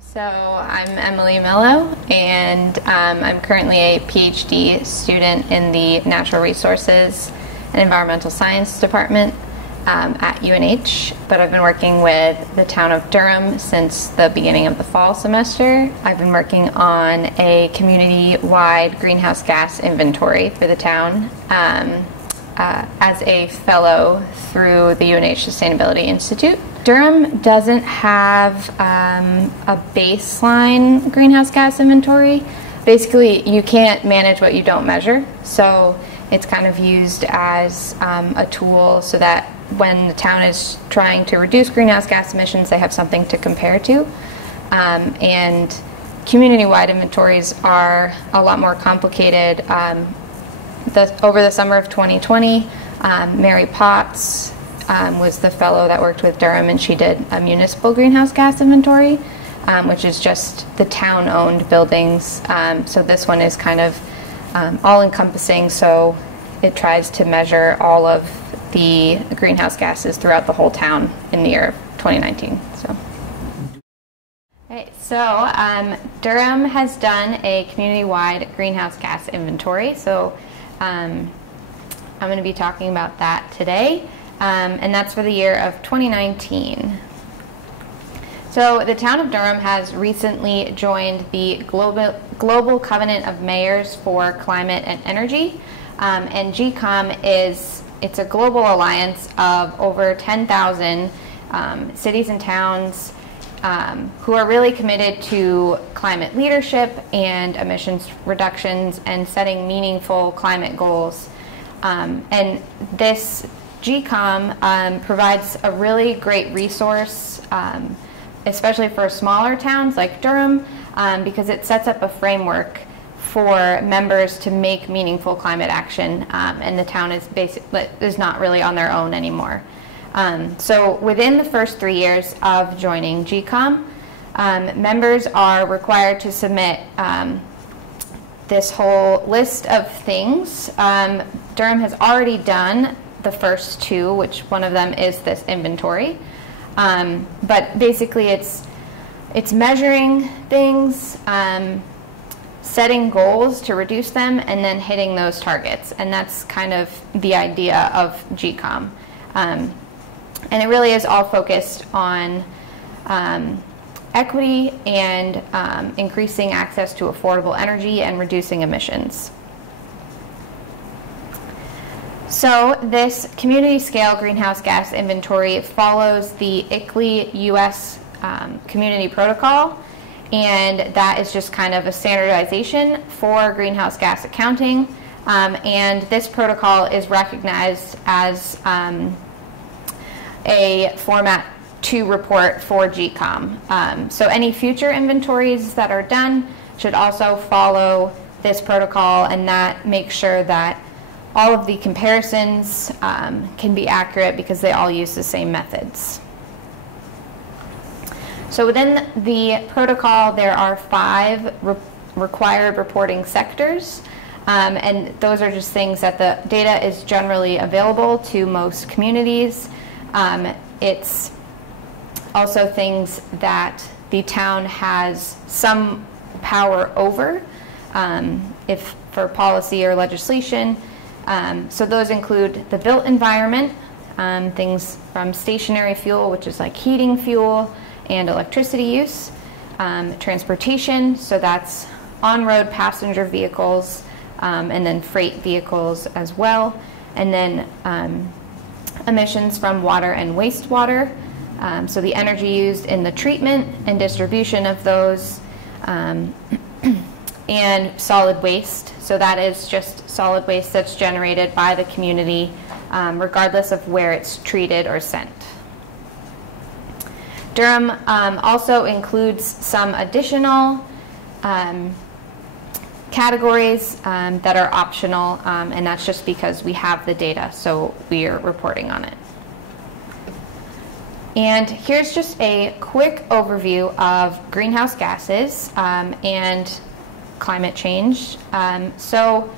So I'm Emily Mello, and I'm currently a PhD student in the Natural Resources and Environmental Science Department at UNH, but I've been working with the town of Durham since the beginning of the fall semester. I've been working on a community-wide greenhouse gas inventory for the town as a fellow through the UNH Sustainability Institute. Durham doesn't have a baseline greenhouse gas inventory. Basically, you can't manage what you don't measure, so it's kind of used as a tool so that when the town is trying to reduce greenhouse gas emissions, they have something to compare to. And community-wide inventories are a lot more complicated. Over the summer of 2020, Mary Potts was the fellow that worked with Durham, and she did a municipal greenhouse gas inventory, which is just the town-owned buildings. So this one is kind of all-encompassing, so it tries to measure all of the greenhouse gases throughout the whole town in the year 2019. So Durham has done a community-wide greenhouse gas inventory, so I'm going to be talking about that today. And that's for the year of 2019. So the town of Durham has recently joined the Global Covenant of Mayors for Climate and Energy, and GCOM it's a global alliance of over 10,000 cities and towns who are really committed to climate leadership and emissions reductions and setting meaningful climate goals. And this GCOM provides a really great resource, especially for smaller towns like Durham, because it sets up a framework for members to make meaningful climate action, and the town is not really on their own anymore. So within the first 3 years of joining GCOM, members are required to submit this whole list of things. Durham has already done the first two, which one of them is this inventory. But basically it's measuring things, setting goals to reduce them, and then hitting those targets. And that's kind of the idea of GCOM. And it really is all focused on equity and increasing access to affordable energy and reducing emissions. So this community scale greenhouse gas inventory follows the ICLEI US community protocol, and that is just kind of a standardization for greenhouse gas accounting, and this protocol is recognized as a format to report for GCOM. So any future inventories that are done should also follow this protocol, and that makes sure that all of the comparisons can be accurate because they all use the same methods. So within the protocol, there are 5 required reporting sectors, and those are just things that the data is generally available to most communities. It's also things that the town has some power over, if for policy or legislation. So those include the built environment, things from stationary fuel, which is like heating fuel and electricity use, transportation, so that's on-road passenger vehicles, and then freight vehicles as well, and then emissions from water and wastewater, so the energy used in the treatment and distribution of those, and solid waste. So that is just solid waste that's generated by the community, regardless of where it's treated or sent. Durham also includes some additional categories that are optional, and that's just because we have the data, so we are reporting on it. And here's just a quick overview of greenhouse gases and climate change. So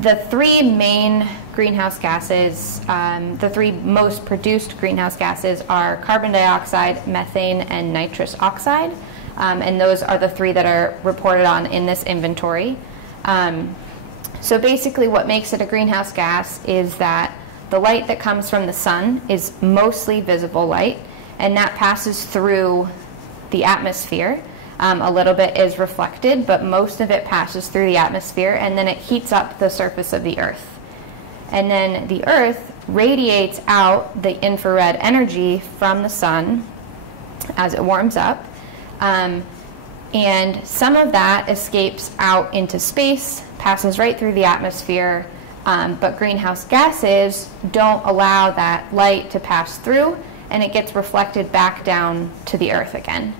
the 3 main greenhouse gases, the 3 most produced greenhouse gases are carbon dioxide, methane, and nitrous oxide. and those are the 3 that are reported on in this inventory. So basically what makes it a greenhouse gas is that the light that comes from the sun is mostly visible light, and that passes through the atmosphere. A little bit is reflected, but most of it passes through the atmosphere, and then it heats up the surface of the Earth. And then the Earth radiates out the infrared energy from the sun as it warms up. And some of that escapes out into space, passes right through the atmosphere, but greenhouse gases don't allow that light to pass through, and it gets reflected back down to the Earth again.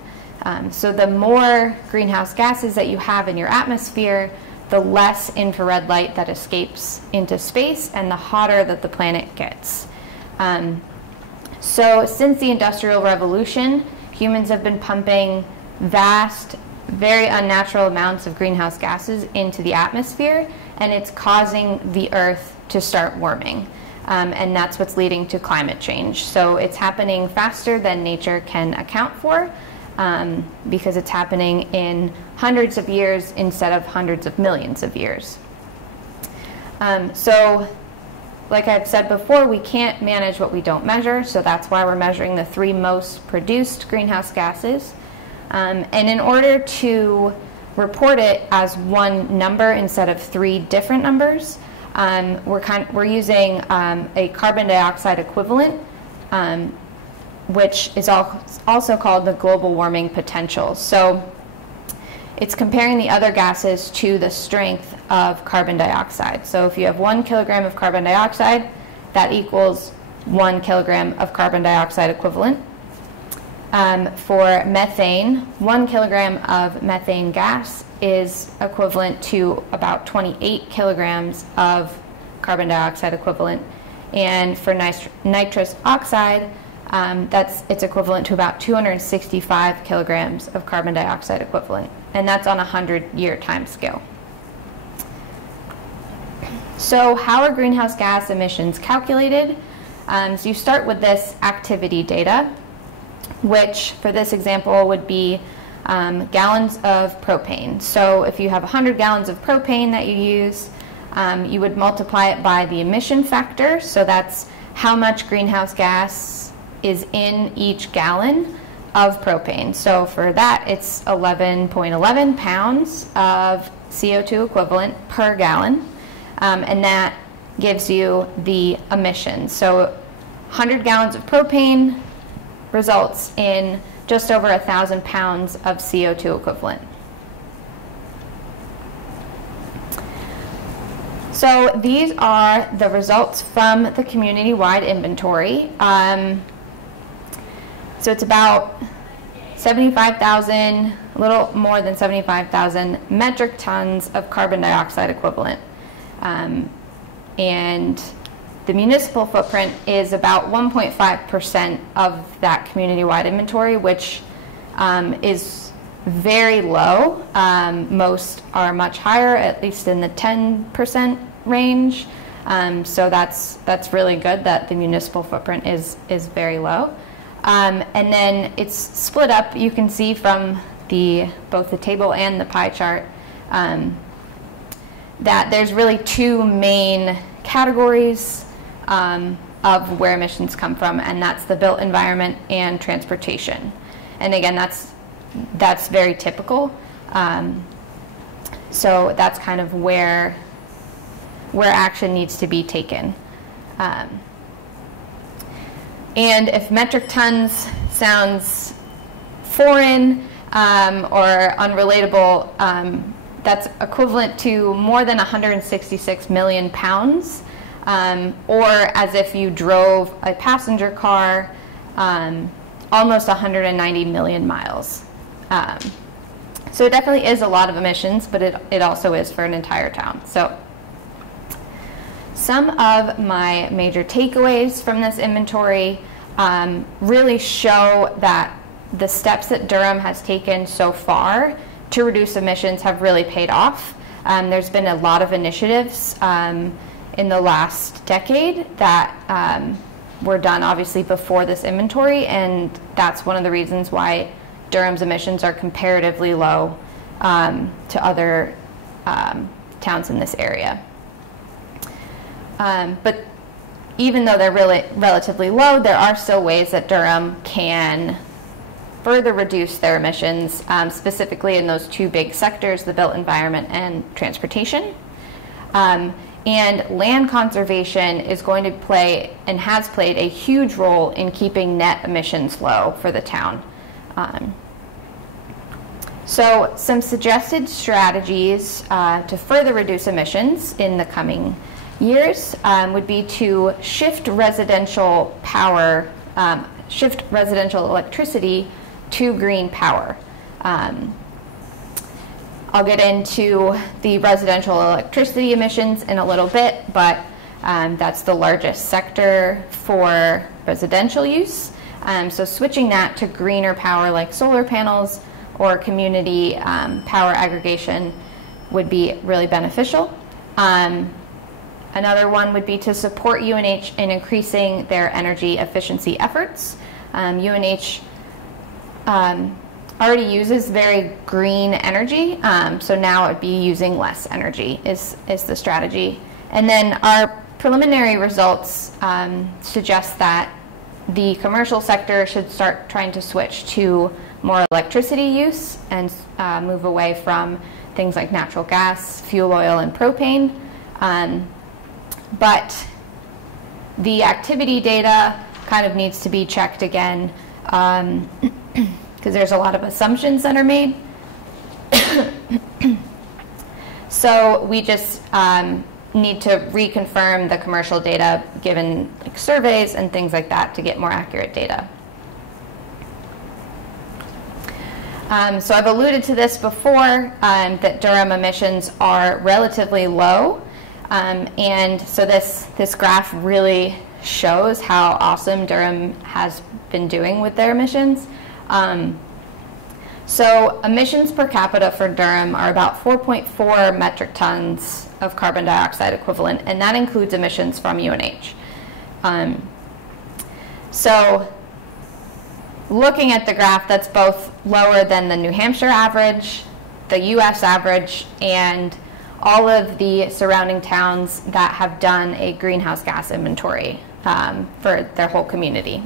So the more greenhouse gases that you have in your atmosphere, the less infrared light that escapes into space, and the hotter that the planet gets. So since the Industrial Revolution, humans have been pumping vast, very unnatural amounts of greenhouse gases into the atmosphere, and it's causing the Earth to start warming. And that's what's leading to climate change. So it's happening faster than nature can account for, because it's happening in hundreds of years instead of hundreds of millions of years. So like I've said before, we can't manage what we don't measure, so that's why we're measuring the 3 most produced greenhouse gases. And in order to report it as one number instead of 3 different numbers, we're using a carbon dioxide equivalent, which is also called the global warming potential. So it's comparing the other gases to the strength of carbon dioxide. So if you have 1 kilogram of carbon dioxide, that equals 1 kilogram of carbon dioxide equivalent. For methane, 1 kilogram of methane gas is equivalent to about 28 kilograms of carbon dioxide equivalent. And for nitrous oxide, it's equivalent to about 265 kilograms of carbon dioxide equivalent. And that's on a 100-year time scale. So how are greenhouse gas emissions calculated? So you start with this activity data, which for this example would be gallons of propane. So if you have 100 gallons of propane that you use, you would multiply it by the emission factor. So that's how much greenhouse gas is in each gallon of propane. So for that, it's 11.11 pounds of CO2 equivalent per gallon. And that gives you the emissions. So 100 gallons of propane results in just over 1,000 pounds of CO2 equivalent. So these are the results from the community-wide inventory. So it's about 75,000, a little more than 75,000 metric tons of carbon dioxide equivalent. And the municipal footprint is about 1.5% of that community-wide inventory, which is very low. Most are much higher, at least in the 10% range. So that's really good that the municipal footprint is very low. And then it's split up. You can see from both the table and the pie chart that there's really 2 main categories of where emissions come from, and that's the built environment and transportation. And again, that's very typical. So that's kind of where action needs to be taken. And if metric tons sounds foreign or unrelatable, that's equivalent to more than 166 million pounds, or as if you drove a passenger car, almost 190 million miles. So it definitely is a lot of emissions, but it also is for an entire town. So some of my major takeaways from this inventory really show that the steps that Durham has taken so far to reduce emissions have really paid off. There's been a lot of initiatives in the last decade that were done obviously before this inventory, and that's one of the reasons why Durham's emissions are comparatively low to other towns in this area. But even though they're really relatively low, there are still ways that Durham can further reduce their emissions, specifically in those two big sectors, the built environment and transportation. And land conservation is going to play and has played a huge role in keeping net emissions low for the town. So some suggested strategies to further reduce emissions in the coming years would be to shift residential power, shift residential electricity to green power. I'll get into the residential electricity emissions in a little bit, but that's the largest sector for residential use. So switching that to greener power like solar panels or community power aggregation would be really beneficial. Another one would be to support UNH in increasing their energy efficiency efforts. UNH already uses very green energy, so now it would be using less energy is the strategy. And then our preliminary results suggest that the commercial sector should start trying to switch to more electricity use and move away from things like natural gas, fuel oil, and propane. But the activity data kind of needs to be checked again, because there's a lot of assumptions that are made. So we just need to reconfirm the commercial data given like surveys and things like that to get more accurate data. So I've alluded to this before, that Durham emissions are relatively low. And so this graph really shows how awesome Durham has been doing with their emissions. So emissions per capita for Durham are about 4.4 metric tons of carbon dioxide equivalent, and that includes emissions from UNH. So looking at the graph, that's both lower than the New Hampshire average, the US average, and all of the surrounding towns that have done a greenhouse gas inventory for their whole community.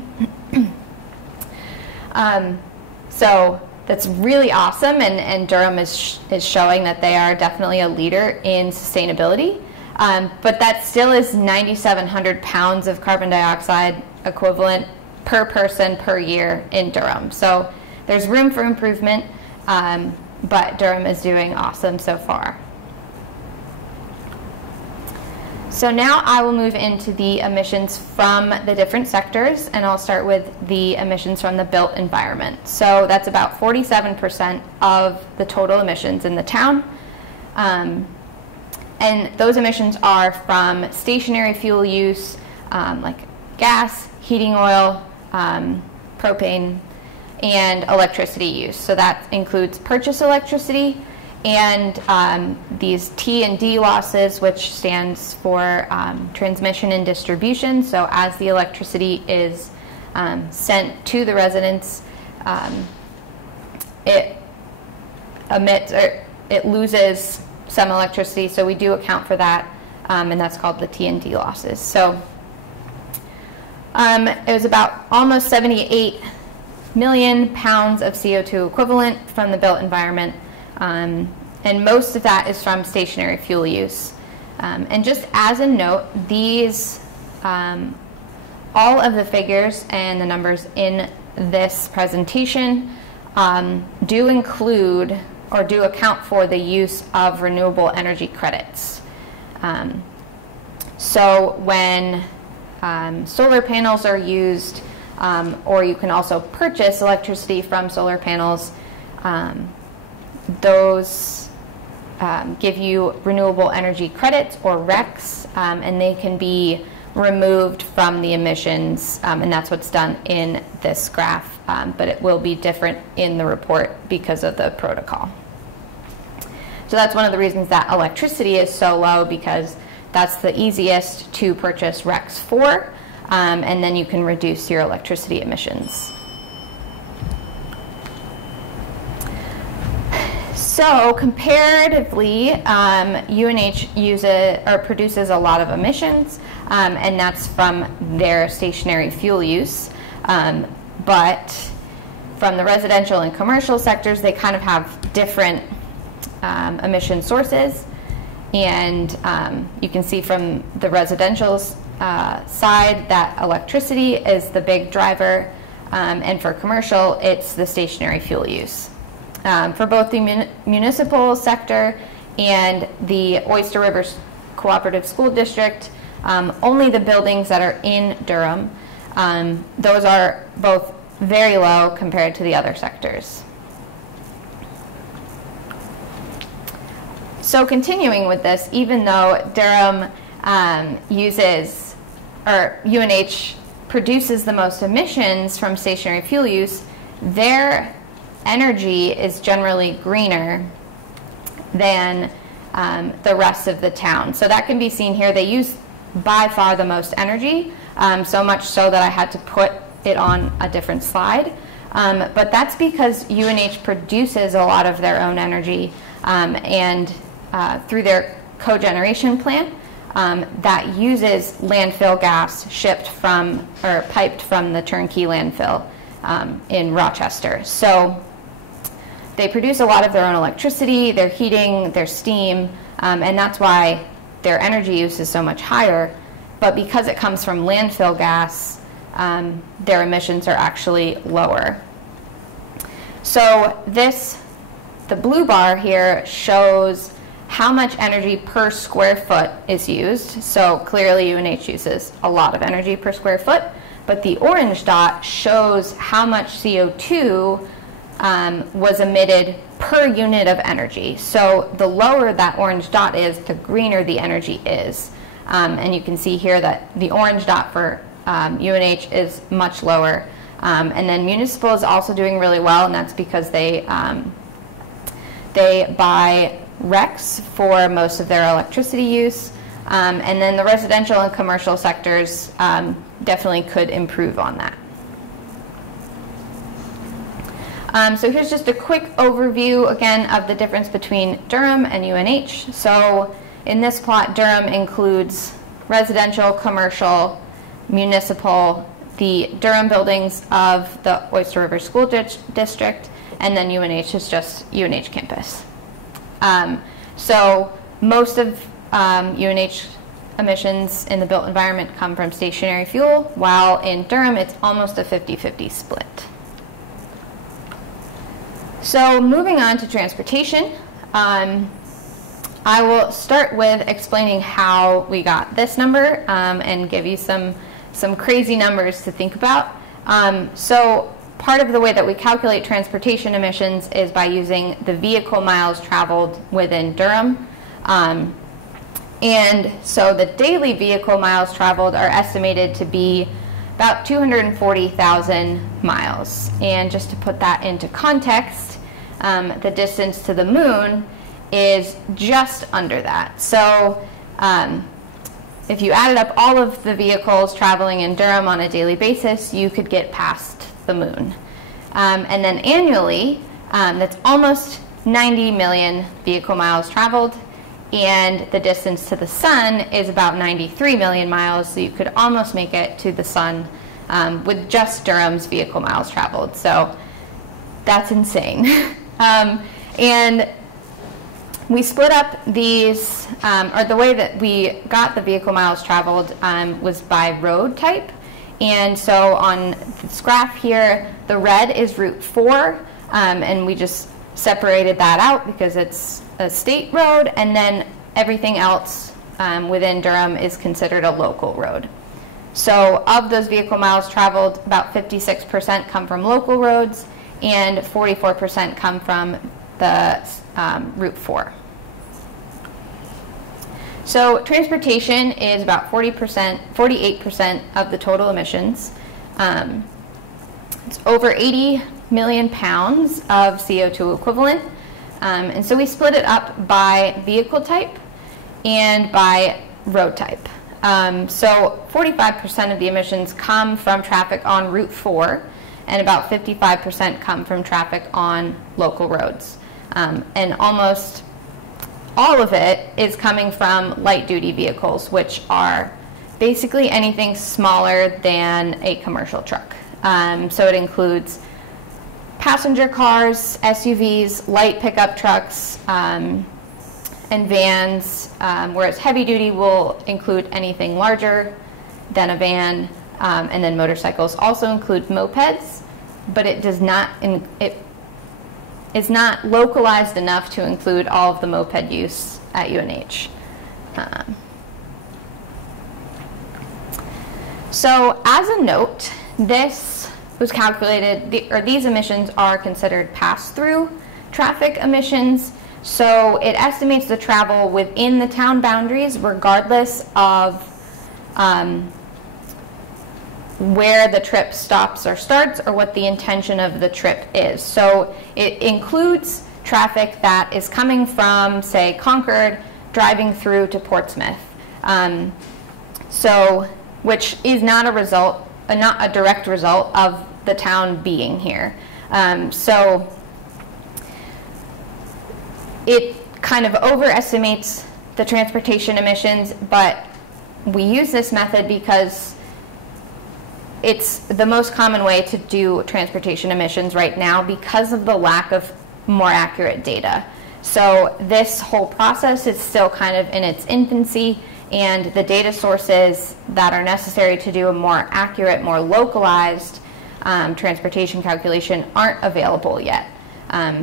So that's really awesome, and Durham is showing that they are definitely a leader in sustainability. But that still is 9,700 pounds of carbon dioxide equivalent per person per year in Durham. So there's room for improvement, but Durham is doing awesome so far. So now I will move into the emissions from the different sectors, and I'll start with the emissions from the built environment. So that's about 47% of the total emissions in the town. And those emissions are from stationary fuel use, like gas, heating oil, propane, and electricity use. So that includes purchase electricity and these T&D losses, which stands for transmission and distribution. So as the electricity is sent to the residents, it emits, or it loses some electricity. So we do account for that, and that's called the T&D losses. So it was about almost 78 million pounds of CO2 equivalent from the built environment. And most of that is from stationary fuel use. And just as a note, these, all of the figures and the numbers in this presentation do include or do account for the use of renewable energy credits. So when solar panels are used, or you can also purchase electricity from solar panels, those give you renewable energy credits or RECs, and they can be removed from the emissions, and that's what's done in this graph, but it will be different in the report because of the protocol. So that's one of the reasons that electricity is so low, because that's the easiest to purchase RECs for, and then you can reduce your electricity emissions. So comparatively, UNH produces a lot of emissions, and that's from their stationary fuel use. But from the residential and commercial sectors, they kind of have different emission sources. And you can see from the residential side that electricity is the big driver, and for commercial, it's the stationary fuel use. For both the municipal sector and the Oyster River Cooperative School District, only the buildings that are in Durham, those are both very low compared to the other sectors. So continuing with this, even though Durham UNH produces the most emissions from stationary fuel use, their energy is generally greener than the rest of the town. So that can be seen here. They use by far the most energy, so much so that I had to put it on a different slide. But that's because UNH produces a lot of their own energy, and through their cogeneration plant that uses landfill gas shipped from or piped from the turnkey landfill in Rochester. So they produce a lot of their own electricity, their heating, their steam, and that's why their energy use is so much higher. But because it comes from landfill gas, their emissions are actually lower. So the blue bar here shows how much energy per square foot is used. So clearly UNH uses a lot of energy per square foot, but the orange dot shows how much CO2 was emitted per unit of energy. So the lower that orange dot is, the greener the energy is. And you can see here that the orange dot for UNH is much lower. And then municipal is also doing really well, and that's because they buy RECs for most of their electricity use. And then the residential and commercial sectors definitely could improve on that. So here's just a quick overview again of the difference between Durham and UNH. So in this plot, Durham includes residential, commercial, municipal, the Durham buildings of the Oyster River School District, and then UNH is just UNH campus. So most of UNH emissions in the built environment come from stationary fuel, while in Durham it's almost a 50-50 split. So moving on to transportation, I will start with explaining how we got this number and give you some crazy numbers to think about. So part of the way that we calculate transportation emissions is by using the vehicle miles traveled within Durham. And so the daily vehicle miles traveled are estimated to be about 240,000 miles. And just to put that into context, the distance to the moon is just under that. So if you added up all of the vehicles traveling in Durham on a daily basis, you could get past the moon. And then annually, that's almost 90 million vehicle miles traveled, and the distance to the sun is about 93 million miles, so you could almost make it to the sun with just Durham's vehicle miles traveled. So that's insane. And we split up these, or the way that we got the vehicle miles traveled was by road type. And so on this graph here, the red is Route 4, and we just separated that out because it's a state road, and then everything else within Durham is considered a local road. So of those vehicle miles traveled, about 56% come from local roads, and 44% come from the Route 4. So transportation is about 48% of the total emissions. It's over 80 million pounds of CO2 equivalent. And so we split it up by vehicle type and by road type. So 45% of the emissions come from traffic on Route 4, and about 55% come from traffic on local roads. And almost all of it is coming from light-duty vehicles, which are basically anything smaller than a commercial truck. So it includes passenger cars, SUVs, light pickup trucks, and vans, whereas heavy-duty will include anything larger than a van, and then motorcycles also include mopeds, but it does not, it is not localized enough to include all of the moped use at UNH. So as a note, this was calculated, these emissions are considered pass-through traffic emissions. So it estimates the travel within the town boundaries regardless of where the trip stops or starts or what the intention of the trip is. So it includes traffic that is coming from, say, Concord, driving through to Portsmouth. Which is not a direct result of the town being here. So it kind of overestimates the transportation emissions, but we use this method because it's the most common way to do transportation emissions right now because of the lack of more accurate data. So this whole process is still kind of in its infancy, and the data sources that are necessary to do a more accurate, more localized transportation calculation aren't available yet.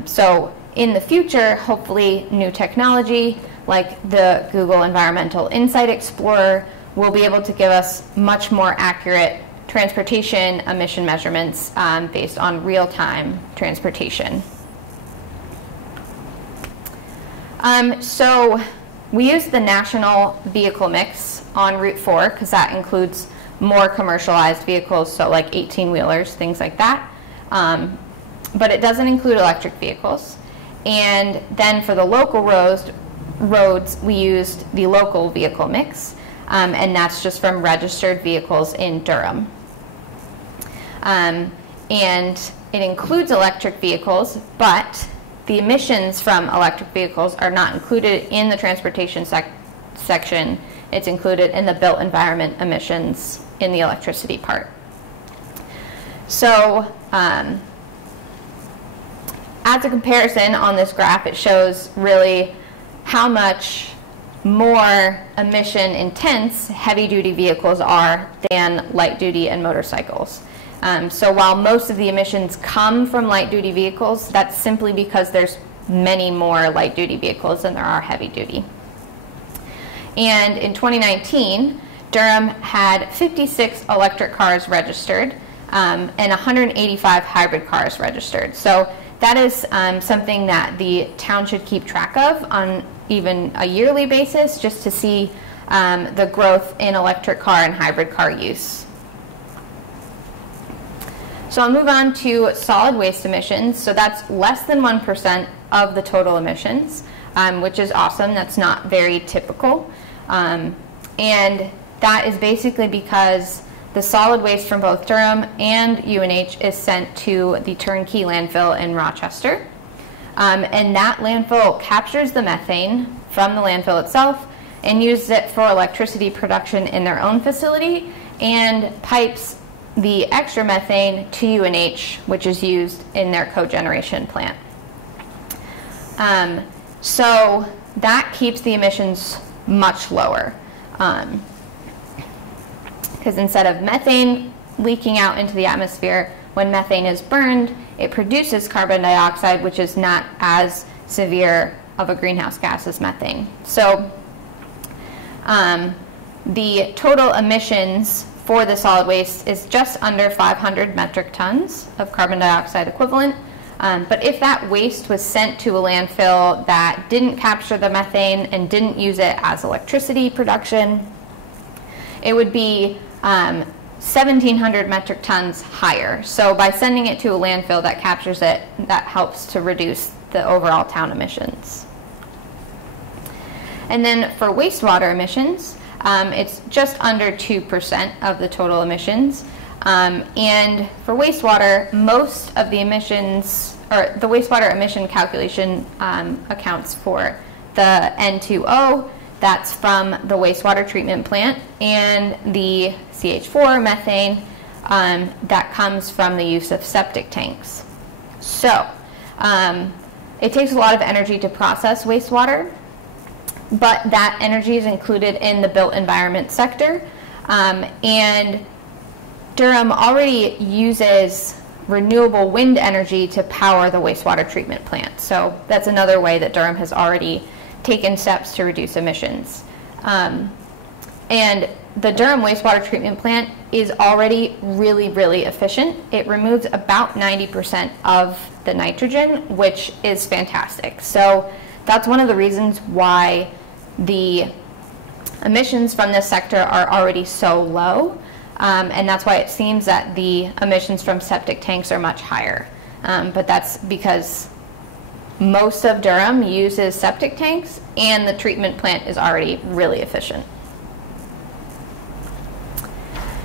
So in the future, hopefully new technology like the Google Environmental Insight Explorer will be able to give us much more accurate transportation emission measurements based on real-time transportation. So we use the national vehicle mix on Route 4 because that includes more commercialized vehicles, so like 18-wheelers, things like that. But it doesn't include electric vehicles. And then for the local roads, we used the local vehicle mix, and that's just from registered vehicles in Durham. And it includes electric vehicles, but the emissions from electric vehicles are not included in the transportation section. It's included in the built environment emissions in the electricity part. So as a comparison on this graph, it shows really how much more emission intense heavy-duty vehicles are than light-duty and motorcycles. So while most of the emissions come from light-duty vehicles, that's simply because there's many more light-duty vehicles than there are heavy-duty. And in 2019, Durham had 56 electric cars registered and 185 hybrid cars registered. So that is something that the town should keep track of on even a yearly basis, just to see the growth in electric car and hybrid car use. So I'll move on to solid waste emissions. So that's less than 1% of the total emissions, which is awesome. That's not very typical. And that is basically because the solid waste from both Durham and UNH is sent to the Turnkey landfill in Rochester. And that landfill captures the methane from the landfill itself and uses it for electricity production in their own facility and pipes the extra methane to UNH, which is used in their cogeneration plant. So that keeps the emissions much lower. Because instead of methane leaking out into the atmosphere, when methane is burned, it produces carbon dioxide, which is not as severe of a greenhouse gas as methane. So the total emissions for the solid waste is just under 500 metric tons of carbon dioxide equivalent. But if that waste was sent to a landfill that didn't capture the methane and didn't use it as electricity production, it would be 1,700 metric tons higher. So by sending it to a landfill that captures it, that helps to reduce the overall town emissions. And then for wastewater emissions, it's just under 2% of the total emissions. And for wastewater, most of the emissions or the wastewater emission calculation accounts for the N2O, that's from the wastewater treatment plant, and the CH4 methane that comes from the use of septic tanks. So it takes a lot of energy to process wastewater, but that energy is included in the built environment sector, and Durham already uses renewable wind energy to power the wastewater treatment plant. So that's another way that Durham has already taken steps to reduce emissions. And the Durham wastewater treatment plant is already really, really efficient. It removes about 90% of the nitrogen, which is fantastic. So that's one of the reasons why the emissions from this sector are already so low. And that's why it seems that the emissions from septic tanks are much higher. But that's because most of Durham uses septic tanks, and the treatment plant is already really efficient.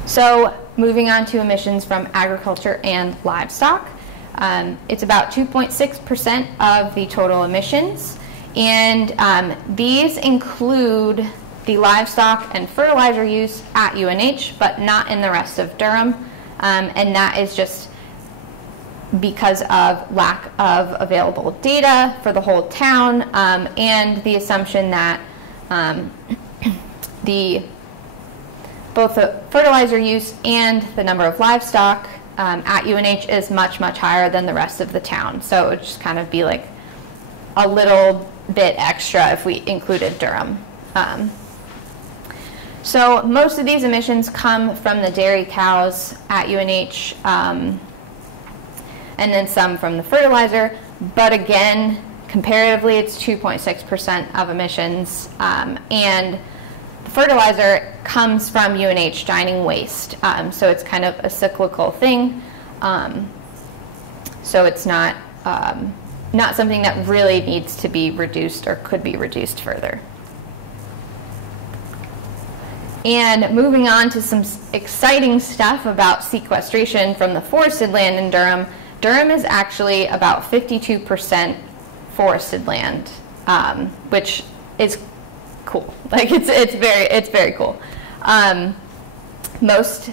So moving on to emissions from agriculture and livestock. It's about 2.6% of the total emissions, and these include the livestock and fertilizer use at UNH, but not in the rest of Durham, and that is just because of lack of available data for the whole town, and the assumption that both the fertilizer use and the number of livestock at UNH is much, much higher than the rest of the town. So it would just kind of be like a little bit extra if we included Durham. So most of these emissions come from the dairy cows at UNH, and then some from the fertilizer. But again, comparatively, it's 2.6% of emissions, and the fertilizer comes from UNH dining waste. So it's kind of a cyclical thing. So it's not something that really needs to be reduced or could be reduced further. And moving on to some exciting stuff about sequestration from the forested land in Durham. Durham is actually about 52% forested land, which is cool. Like it's very cool. Most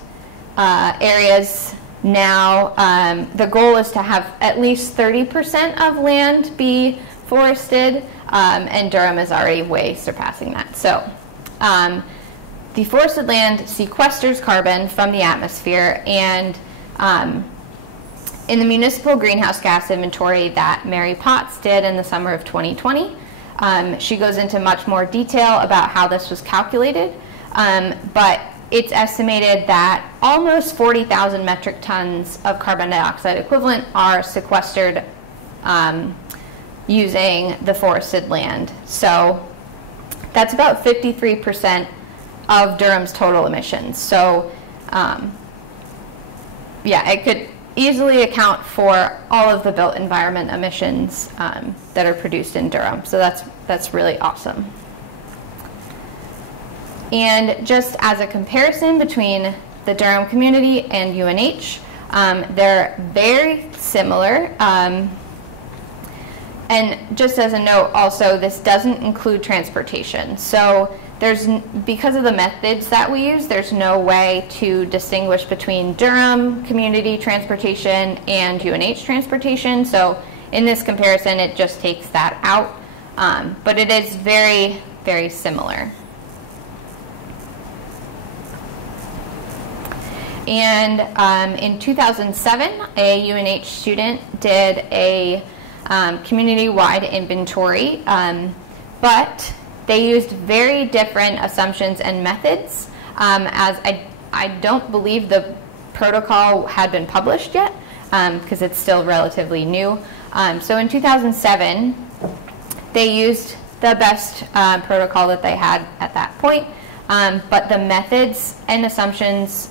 areas now, the goal is to have at least 30% of land be forested, and Durham is already way surpassing that. So the forested land sequesters carbon from the atmosphere, and in the municipal greenhouse gas inventory that Mary Potts did in the summer of 2020, she goes into much more detail about how this was calculated, but it's estimated that almost 40,000 metric tons of carbon dioxide equivalent are sequestered using the forested land. So that's about 53% of Durham's total emissions. So yeah, it could easily account for all of the built environment emissions that are produced in Durham. So that's really awesome. And just as a comparison between the Durham community and UNH, they're very similar. And just as a note also, this doesn't include transportation. So because of the methods that we use, there's no way to distinguish between Durham community transportation and UNH transportation. So in this comparison, it just takes that out. But it is very, very similar. And in 2007, a UNH student did a community-wide inventory, but they used very different assumptions and methods, as I don't believe the protocol had been published yet, because it's still relatively new. So in 2007, they used the best protocol that they had at that point, but the methods and assumptions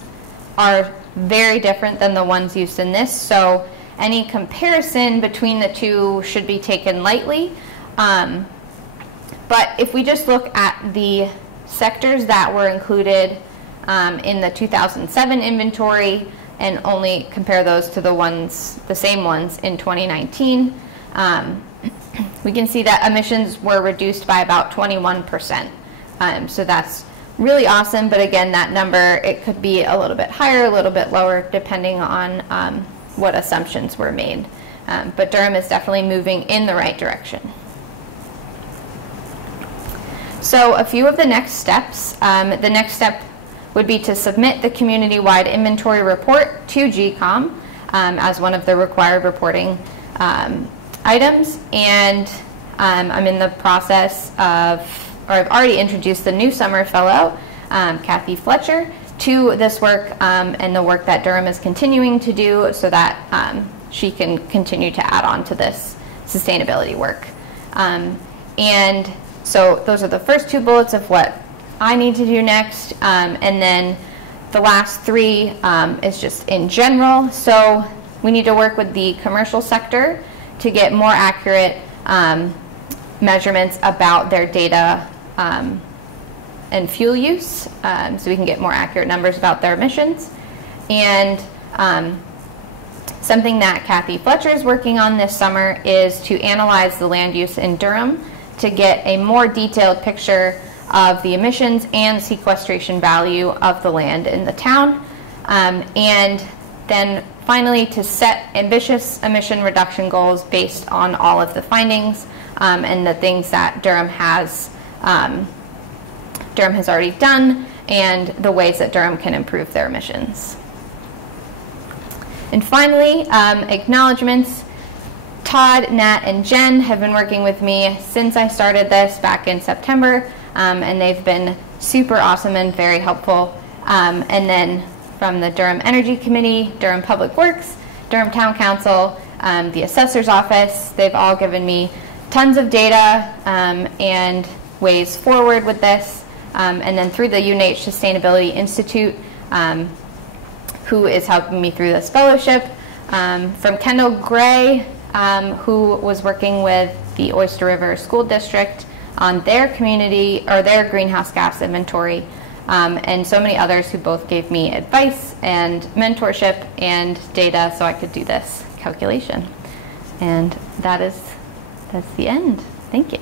are very different than the ones used in this, so any comparison between the two should be taken lightly. But if we just look at the sectors that were included in the 2007 inventory, and only compare those to the same ones in 2019, we can see that emissions were reduced by about 21%. So that's really awesome, but again, that number, it could be a little bit higher, a little bit lower, depending on what assumptions were made. But Durham is definitely moving in the right direction. So a few of the next steps. The next step would be to submit the community-wide inventory report to GCOM as one of the required reporting items. And I'm in the process of, or I've already introduced the new summer fellow, Kathy Fletcher, to this work and the work that Durham is continuing to do, so that she can continue to add on to this sustainability work. And so those are the first two bullets of what I need to do next. And then the last three is just in general. So we need to work with the commercial sector to get more accurate measurements about their data and fuel use, so we can get more accurate numbers about their emissions. And something that Kathy Fletcher is working on this summer is to analyze the land use in Durham to get a more detailed picture of the emissions and sequestration value of the land in the town. And then finally, to set ambitious emission reduction goals based on all of the findings and the things that Durham has already done, and the ways that Durham can improve their emissions. And finally, acknowledgements. Todd, Nat, and Jen have been working with me since I started this back in September, and they've been super awesome and very helpful. And then from the Durham Energy Committee, Durham Public Works, Durham Town Council, the Assessor's Office, they've all given me tons of data and ways forward with this. And then through the UNH Sustainability Institute, who is helping me through this fellowship, from Kendall Gray, who was working with the Oyster River School District on their community or their greenhouse gas inventory, and so many others who both gave me advice and mentorship and data so I could do this calculation. And that's the end. Thank you.